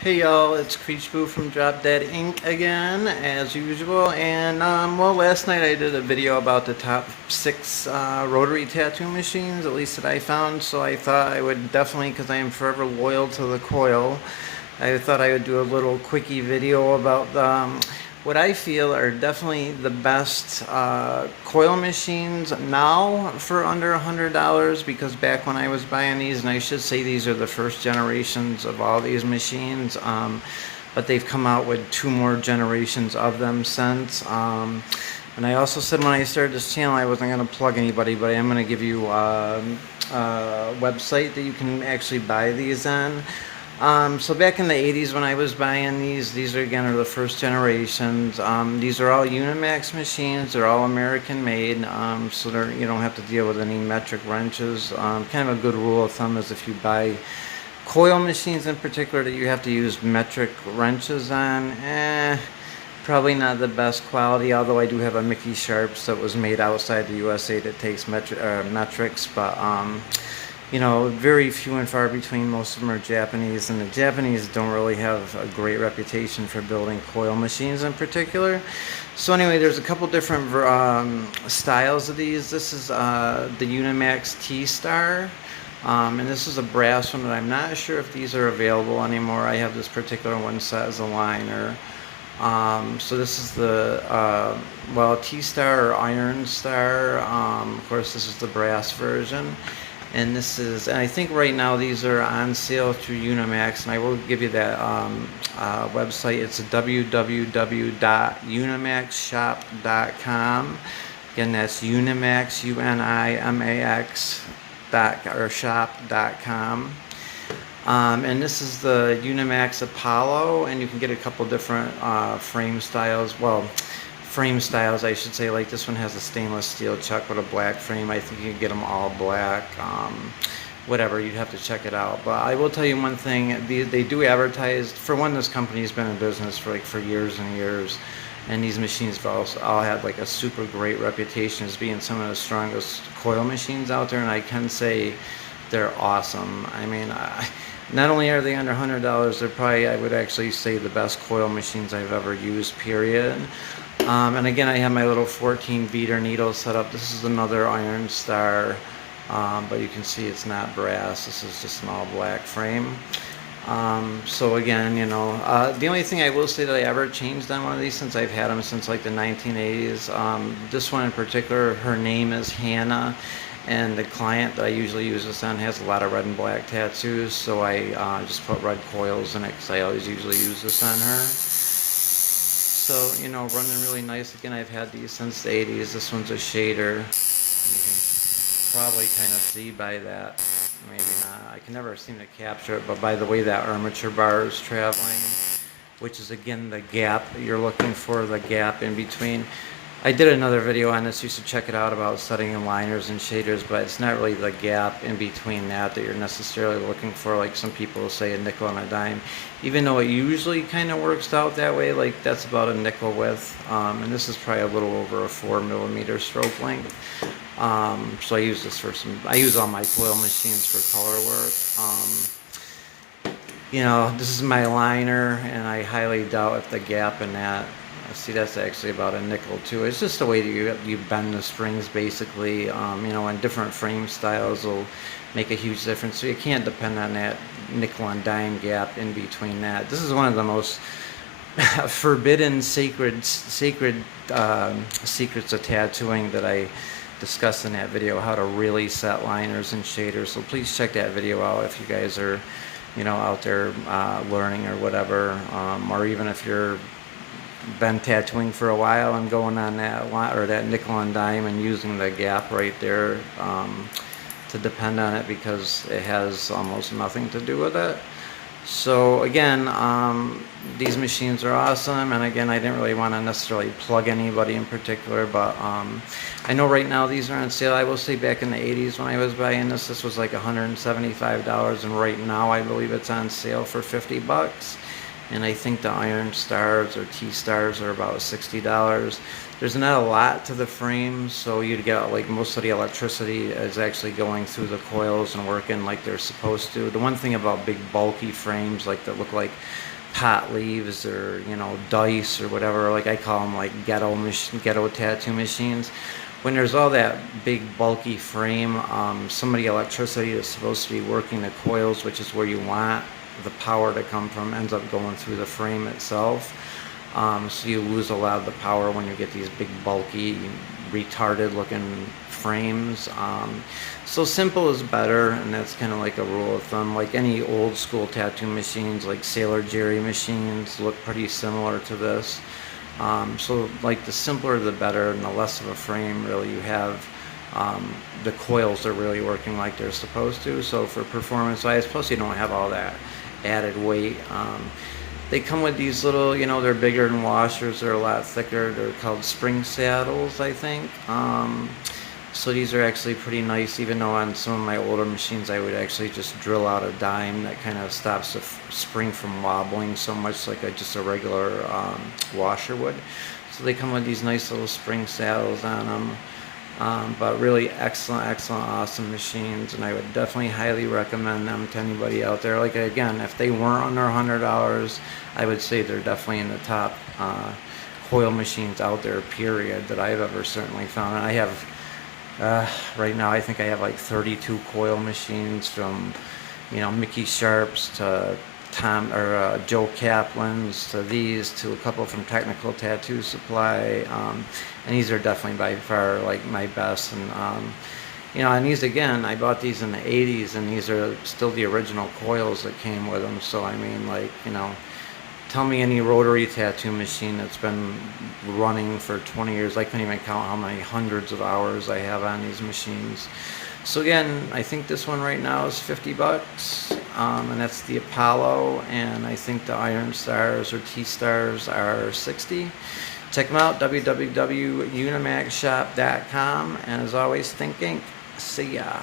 Hey y'all, it's Creech Boo from Drop Dead Inc. again, as usual. And well, last night I did a video about the top six rotary tattoo machines, at least that I found. So I thought I would definitely, because I am forever loyal to the coil, I thought I would do a little quickie video about what I feel are definitely the best coil machines now for under $100, because back when I was buying these, and I should say these are the first generations of all these machines, but they've come out with two more generations of them since. And I also said when I started this channel I wasn't going to plug anybody, but I am going to give you a website that you can actually buy these on. So back in the 80s when I was buying these are again are the first generations. These are all Unimax machines. They're all American made, so you don't have to deal with any metric wrenches. Kind of a good rule of thumb is if you buy coil machines in particular that you have to use metric wrenches on, probably not the best quality, although I do have a Mickey Sharps that was made outside the USA that takes metrics, but you know, very few and far between. Most of them are Japanese, and the Japanese don't really have a great reputation for building coil machines in particular. So anyway, there's a couple different styles of these. This is the Unimax T-Star, and this is a brass one, and I'm not sure if these are available anymore. I have this particular one set as a liner. So this is the, well, T-Star or Iron Star. Of course, this is the brass version. And this is, and I think right now these are on sale through Unimax, and I will give you that website. It's www.unimaxshop.com. Again, that's Unimax, U-N-I-M-A-X shop.com. And this is the Unimax Apollo, and you can get a couple different frame styles. Well, frame styles, I should say. Like this one has a stainless steel chuck with a black frame. I think you can get them all black. Whatever, you'd have to check it out. But I will tell you one thing: they do advertise. For one, this company's been in business for years and years, and these machines have all had like a super great reputation as being some of the strongest coil machines out there. And I can say they're awesome. I mean, not only are they under $100, they're probably, I would actually say, the best coil machines I've ever used, period. And again, I have my little 14 beater needle set up. This is another Iron Star, but you can see it's not brass. This is just an all black frame. So again, you know, the only thing I will say that I ever changed on one of these, since I've had them since like the 1980s, this one in particular, her name is Hannah, and the client that I usually use this on has a lot of red and black tattoos, so I just put red coils in it because I always usually use this on her. So, you know, running really nice. Again, I've had these since the 80s. This one's a shader. You can probably kind of see by that. Maybe not. I can never seem to capture it, but by the way that armature bar is traveling, which is again the gap. You're looking for the gap in between. I did another video on this, you should check it out, about setting in liners and shaders, but it's not really the gap in between that you're necessarily looking for. Like some people will say a nickel and a dime, even though it usually kind of works out that way. Like that's about a nickel width, and this is probably a little over a 4mm stroke length. So I use this for I use all my coil machines for color work. You know, this is my liner, and I highly doubt if the gap in that, see, that's actually about a nickel too. It's just the way that you bend the springs, basically. You know, and different frame styles will make a huge difference. So you can't depend on that nickel and dime gap in between that. This is one of the most forbidden secrets of tattooing that I discussed in that video, how to really set liners and shaders. So please check that video out if you guys are, you know, out there learning or whatever, or even if you're been tattooing for a while and going on that or that nickel and dime and using the gap right there to depend on it, because it has almost nothing to do with it. So again, these machines are awesome, and again, I didn't really want to necessarily plug anybody in particular, but I know right now these are on sale. I will say back in the 80s when I was buying this was like $175, and right now I believe it's on sale for $50. and I think the Iron Stars or T-Stars are about $60. There's not a lot to the frame, so you'd get like most of the electricity is actually going through the coils and working like they're supposed to. The one thing about big bulky frames like that look like pot leaves or dice or whatever, like I call them like ghetto tattoo machines. When there's all that big bulky frame, some of the electricity that's supposed to be working the coils, which is where you want the power to come from, ends up going through the frame itself. So you lose a lot of the power when you get these big bulky retarded looking frames. So simple is better, and that's kind of like a rule of thumb. Like any old school tattoo machines like Sailor Jerry machines look pretty similar to this. So like the simpler the better, and the less of a frame really you have. The coils are really working like they're supposed to. So for performance wise, plus you don't have all that added weight. They come with these little, they're bigger than washers, they're a lot thicker, they're called spring saddles, I think. So these are actually pretty nice, even though on some of my older machines I would actually just drill out a dime that kind of stops the spring from wobbling so much like just a regular washer would. So they come with these nice little spring saddles on them. But really excellent, awesome machines, and I would definitely highly recommend them to anybody out there. Like again, if they weren't under $100, I would say they're definitely in the top coil machines out there, period, that I've ever certainly found. And I have, right now, I think I have like 32 coil machines from, Mickey Sharp's to Joe Kaplan's to these to a couple from Technical Tattoo Supply, and these are definitely by far like my best. And and these again, I bought these in the 80s, and these are still the original coils that came with them. So I mean, like, tell me any rotary tattoo machine that's been running for 20 years. I can't even count how many hundreds of hours I have on these machines. So again, I think this one right now is $50, and that's the Apollo, and I think the Iron Stars or T-Stars are $60. Check them out, www.unimaxshop.com, and as always, think ink. See ya.